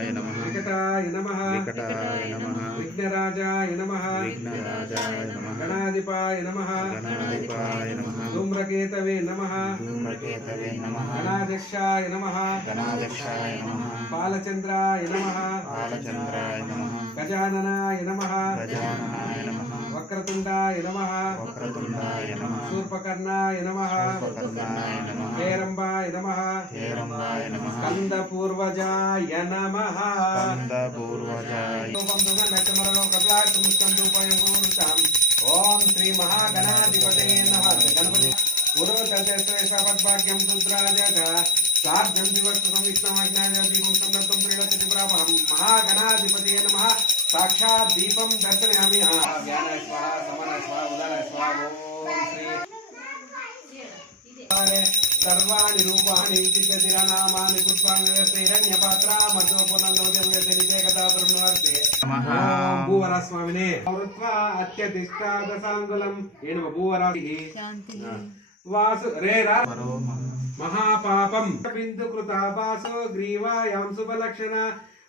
వికటాయ నమ వికటాయ నమ వికటాయ నమ విఘ్నరాజాయ నమ విఘ్నరాజాయ నమ గణాధిపాయ నమ గణాధిపాయ నమ ధూమ్రకేతవే నమ ధూమ్రకేతవే నమ గణాధ్యక్షాయ నమ గణాధ్యక్షాయ నమ బాలచంద్రాయ నమ బాలచంద్రాయ నమ గజాననాయ నమ గజాననాయ నమ వక్రతుండాయ నమ. వక్రతుండాయ నమ. శూర్పకర్ణాయ నమ. హేరంబాయ నమ. హేరంబాయ నమ. స్కందపూర్వజాయ నమ. ఓం శ్రీ మహాగణాధిపతే నమ. గణపతి గురు తద్భాగ్యం శుద్రాజ సార్ధం దివస్తం విష్ణుమజ్ఞాయ దీపం సందర్భం ప్రాపం మహాగణాధిపతే నమ. సాక్షాత్ దీపం స్వాహ స్వాహ స్వాహ ఓం శ్రీ సర్వాణి రూపాణి చిత్తదిరనామాని పుష్పాంగ హిరణ్యపాత్ర మధ్యోపనందోజే కథా బ్రహ్మవర్తే నమః. భూవర స్వామినే అత్యధిష్టాదశాంగులం. ఏనుమ భూవరాది వాసు రేరా మహాపాపం. బిందు కృత వాసో గ్రీవాయాం శుభలక్షణ.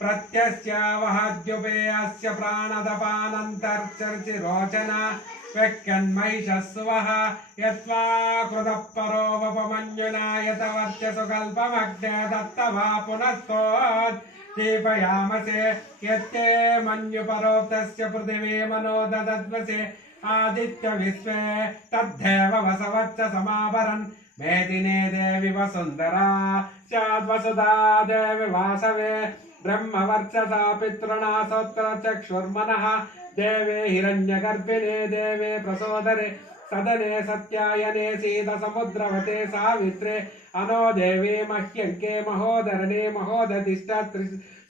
प्रत्यस्यावहद्युपेयस्य प्राणदपानन्तर्चर्चिरोचन व्यक्यन्मैषस्वः यत्त्वा कृतपरोपमन्युना यतवर्चसुकल्पमग्ने दत्त वा पुनस्तोत् दीपयामसे यत्ते मन्युपरोक्तस्य पृथिवी मनो ददद्वसे आदित्यविश्वे तद्धेव वसवच्च समापरन् मेदिने देवि वसुन्दरा स्याद्वसुधा देवि वासवे వాసవే బ్రహ్మవర్చసా పితృణాసోత్ర చక్షుర్మనః దేవే హిరణ్యగర్భిణే దేవే ప్రసోదరే సదనే సత్యాయనే సీత సముద్రవతే సావిత్రే అనో దేవే మహ్యంకే మహోదరణే మహోదతిష్ట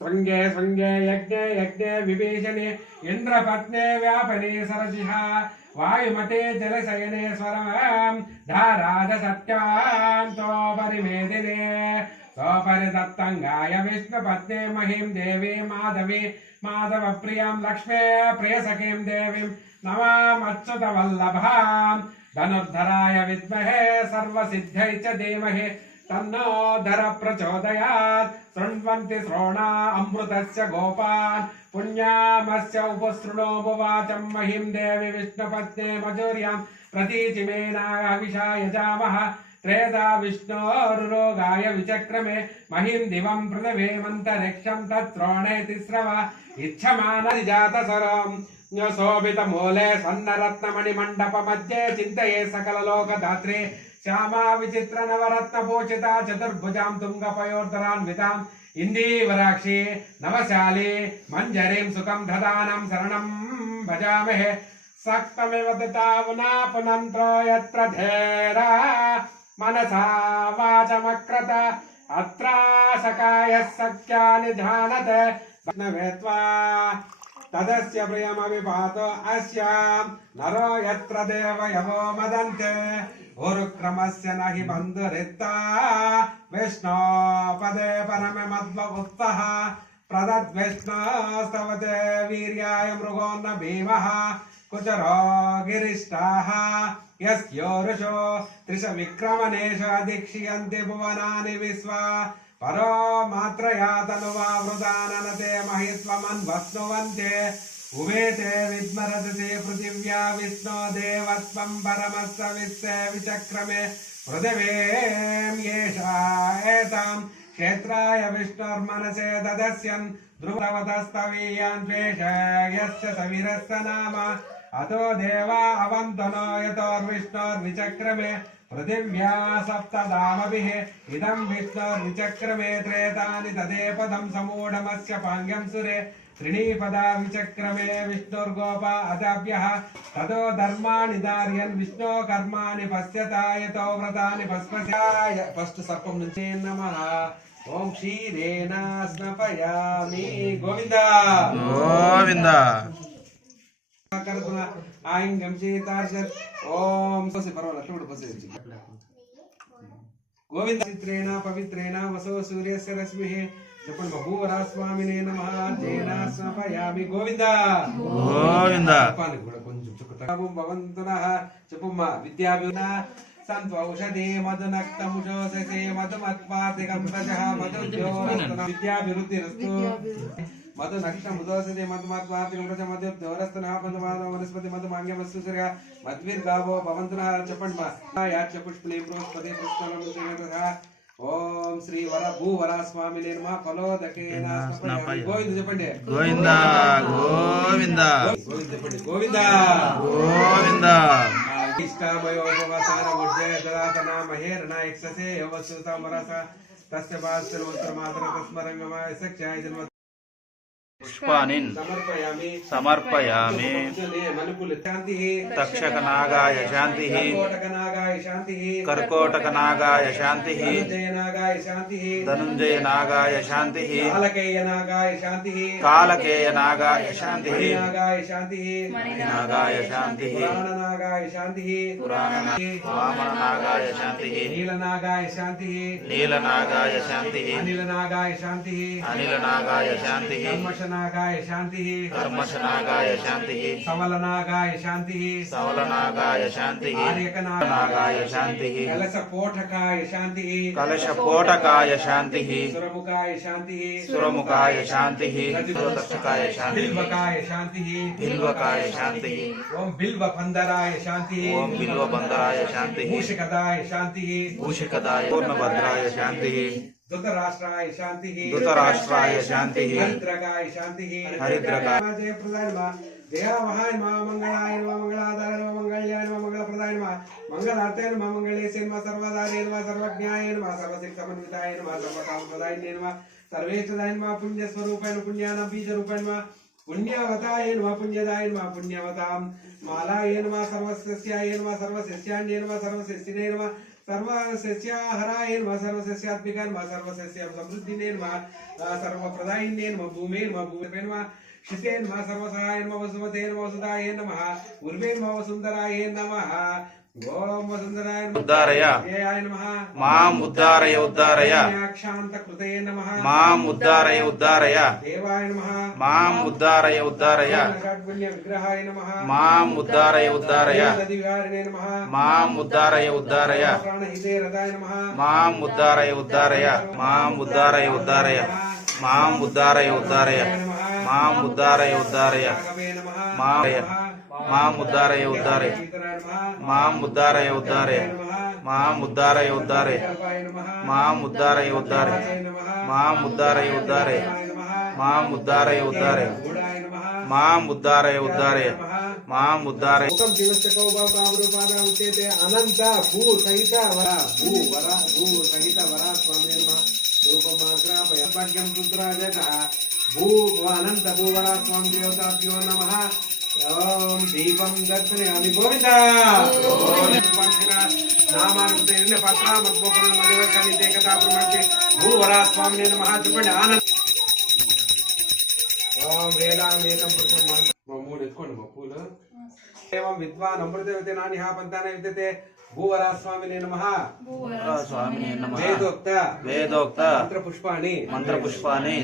శృంగే శృంగే యజ్ఞే యజ్ఞే విభీషణే ఇంద్రపత్నే వ్యాపనే సరసిహ వాయుమతే జలశయనే స్వరం सौपरिदत्तंगा विष्णु पत्ने महिम देवी माधवी माधव माधवप्रियाँ लक्ष्मे, प्रियसखीं देवीं नमामच्युतवल्लभां। धनुर्धराय विद्महे सर्वसिद्ध्यै तोधर प्रचोदया तन्नो धर प्रचोदयात्। शृण्वन्ति श्रोणा अमृतस्य गोपान्। पुण्यामस्य उपसृणोपवाचं महिं देवि विष्णुपत्ने मजूर्यां। प्रतीचिमेनाविषा यजामः మహిం దేవి విష్ణుపత్నే మజూర్యాం ప్రతీచిమేనావిషా యజామః త్రేదా విష్ణోరురోగాయ విచక్రమే మహిం దివం పృథివీమంతరిక్షం తత్రోణే తిస్రవ ఇచ్చమానది జాత సరం. శోభిత మూలే సన్నరత్నమణి మండప మధ్యే చింతయే సకల లోకదాత్రే. శ్యామా విచిత్ర మనసా వాచమక్రత అత్రాసకాయ సఖ్యాని ధ్యానత. వేత్వా తదస్య ప్రియమవిపాతో అస్యాం. నరో ఎత్ర దేవయవో మదంతే. గురుక్రమస్య నహి బంధురిత్త. విష్ణో పదే పరమే మద్వ ఉత్తః. ప్రదద్విష్ణస్తవతే వీర్యాయ మృగోన్న భీమः. कुचरोगिरिष्टाः यस्योरुषो त्रिशविक्रमनेशाधिक्षीयन्ति भुवनानि विश्वा। परो मात्रया तनुवावृताननते महित्वमन्वस्नुवन्ते। उमे ते विद्मरदसे पृथिव्या विष्णो देवत्वं परमस्य विश्वे विचक्रमे। पृथिवीं येषा एतां क्षेत्राय विष्णुर्मनसे ददस्यन्। ध्रुववतस्तवीयान् द्वेष यस्य सविरस्य नाम। అతో దేవా అవంతనో యతోర్విష్ణోర్విచక్రమే పృథివ్యా సప్తదామభిः ఇదం విష్ణోర్విచక్రమే త్రేతాని తదేపదం సమూఢమస్య పాంగ్యం సురే త్రిణీపదా విచక్రమే విష్ణుర్గోప అదాభ్యः తదో ధర్మాణి దార్యన్ విష్ణో కర్మాణి పశ్యతాయతో వ్రతాని భస్మశాయ ఫస్ట్ సర్పం నుంచి నమ ఓం క్షీరేణ స్నపయామి గోవింద గోవింద ఆయింగం సీతార్షత్ ఓం సోసి పర్వాలేదు అట్లా కూడా పోసేయచ్చు గోవింద చిత్రేణ పవిత్రేణ వసో సూర్యస్య రశ్మి. చెప్పండి బహూవరా స్వామినే నమ. జేన స్నపయామి గోవింద! గోవింద! జపానికి కూడా కొంచెం చుక్కతాము భవంతునః. చెప్పుమ్మా విద్యాభిన సంత్వౌషధే మధునక్తముజోససే మధుమత్పాతికం ప్రజః మధుద్యోరస్తన విద్యాభివృద్ధిరస్తు. మధునక్తముజోససే మధుమత్పాతికం ప్రజ మధుద్యోరస్తన మధుమాన వనస్పతి మధుమాంగ్యమస్సు సూర్య మద్విర్గావో భవంతునః చెప్పండి మా. యాచ పుష్పలే బృహస్పతి పుష్పలం ఓం శ్రీ వర భూవర స్వామి నిర్మ ఫలోదకేన గోవింద చెప్పండి. గోవింద గోవింద. గోవింద చెప్పండి. గోవింద. గోవింద. ఇష్టామయోపవసాన ఉజ్జయ జలాతన మహేరణ ఇక్షసే యోవసుతామరస తస్య భాస్కరమంత్ర మాతర తస్మరంగమాయ సఖ్యాయ జన్మ पुष्पानि समर्पयामि। तक्षकनागाय शान्तिः। कर्कोटकनागाय शान्तिः। धनञ्जयनागाय शान्तिः। कालकेयनागाय शान्तिः। नागाय शान्तिः। वामननागाय शान्तिः। नीलनागाय शान्तिः। नीलनागाय शान्तिः। अनिलनागाय शान्तिः। अनिलनागाय शान्तिः। समशनागाय शांति कर्मशनागाय शांति सवलनागाय शांति सवलनागाय शांति आर्यकनागाय शांति कलशपोटकाय शांति कलशपोटकाय शांति सुरमुखाय शांति सुरमुखाय शांति प्रतिरोधकाय शांति बिल्वकाय शांति बिल्वकाय शांति ओम बिल्व बंदराय शांति ओम बिल्व बंदराय शांति भूषिकदाय शांति भूषिकदाय पूर्णभद्राय शांति శాంతి. బిల్వకాయ శాంతి. ఓం బిల్వ పందరాయ శాంతి ఓం బిల్వబంధరాయ శాంతి మూషికదాయ శాంతి భూషికదాయ పూర్ణభద్రాయ శాంతి ధృతరాష్ట్రాయ శాంతి ధృతరాష్ట్రాయ శాంతి హరిద్రకాయ శాంతి హరిద్రకాయ. జయప్రదాయ నమః. జయావహాయ నమః. మంగళాయ నమః. మంగళాధార నమః. మంగళ్యాయ నమః. మంగళప్రదాయ నమః. మంగళార్థాయ నమః. మంగళేశే నమః. సర్వదాయ నమః. సర్వజ్ఞాయ నమః. సర్వశక్తి సమన్వితాయ నమః. సర్వకామప్రదాయ నమః. సర్వేష్టదాయ నమః. పుణ్యస్వరూపాయ పుణ్యాన బీజరూపాయ నమః పుణ్యవతాయ నమః పుణ్యదాయ నమః పుణ్యవతాం శితే నమః సర్వసహాయ నమః వసుమతే నమః వసుదాయ నమః ఉర్వే నమః వసుందరాయ నమః ఓం జయాయ నమః మాం కృతే నమః మాం దేవాయ నమః మాం విగ్రహాయ నమః మాం నదివిహారిణే నమః మాం రథాయ నమః మాం ఉద్ధారయ ఉద్ధారయ. మా ఉద్దారయ ఉద్దారయ. మా మా ఉద్దారయ ఉద్దారయ. మా ఉద్దారయ ఉద్దారయ. మా ఉద్దారయ ఉద్దారయ. మా ఉద్దారయ ఉద్దారయ. మా ఉద్దారయ ఉద్దారయ. మా ఉద్దారయ ఉద్దారయ. మా ఉద్దారయ ఉద్దారయ. మా ఉద్దారయ అనంత భూ సహిత వర భూ వర భూ సహిత వర స్వామి నమ రూపమాగ్రాపయ భాగ్యం రుద్రాజత భూ అనంత భూవర స్వామి దేవతాభ్యో నమ. ఓం దీపం దర్శనయామి గోవింద. నామాను పత్ర మద్గోపురం మధ్యవర్గాన్ని ఏకతాపురం భూవర స్వామి నమ. చెప్పండి ఆనంద ఓం వేదామేతం పురుషం మూడు ఎత్తుకోండి మా పూలు. ఏవం విద్వాన్ అమృతవతే నానిహ పంతాన విద్యతే భూవరా స్వామినే నమః. స్వామినే నమః. వేదోక్త వేదోక్త మంత్ర పుష్పాణి మంత్రపుష్పాన్ని